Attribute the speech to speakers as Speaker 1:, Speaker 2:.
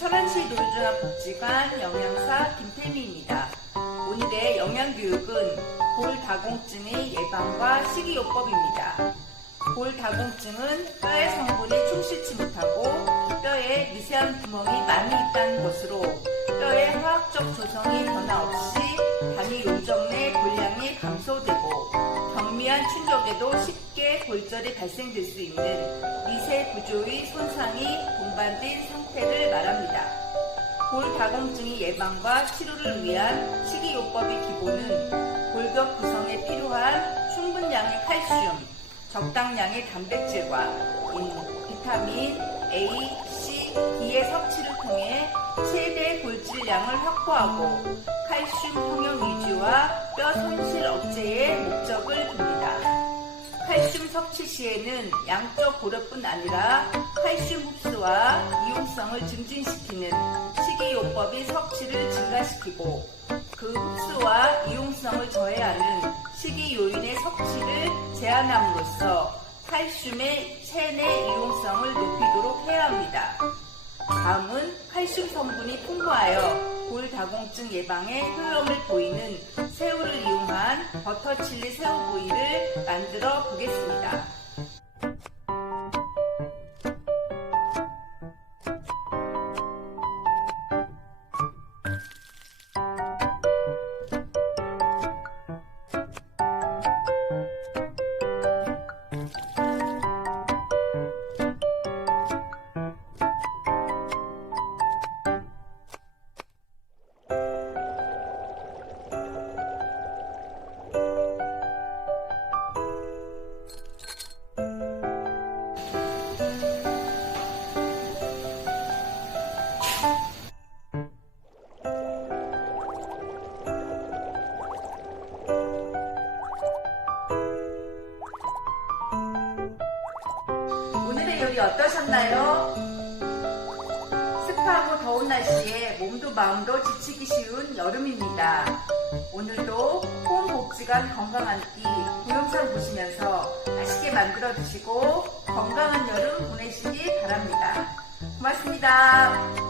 Speaker 1: 천안시 노유종합복지관 영양사 김태미입니다. 오늘의 영양교육은 골다공증의 예방과 식이요법입니다. 골다공증은 뼈의 성분이 충실치 못하고 뼈에 미세한 구멍이 많이 있다는 것으로 뼈의 화학적 조성이 변화 없이 단위 요정 내 골량이 감소되고 경미한 충격에도 쉽게 골절이 발생될 수 있는 미세 구조의 손상이 동반된 상 태를 말합니다. 골다공증의 예방과 치료를 위한 식이요법의 기본은 골격 구성에 필요한 충분량의 칼슘, 적당량의 단백질과 인, 비타민 A, C, D의 섭취를 통해 최대 골질량을 확보하고 칼슘 평형 유지와 뼈 손실 억제의 목적을 둡니다. 섭취 시에는 양적 고려뿐 아니라 칼슘 흡수와 이용성을 증진시키는 식이요법이 섭취를 증가시키고 그 흡수와 이용성을 저해하는 식이 요인의 섭취를 제한함으로써 칼슘의 체내 이용성을 높이도록 해야 합니다. 다음은 칼슘 성분이 풍부하여 골다공증 예방에 효용을 보이는 새우를 버터 칠리 새우구이를 만들어 보겠습니다. 요리 어떠셨나요? 습하고 더운 날씨에 몸도 마음도 지치기 쉬운 여름입니다. 오늘도 호흡복지관 건강 한 끼 동영상 보시면서 맛있게 만들어 드시고 건강한 여름 보내시기 바랍니다. 고맙습니다.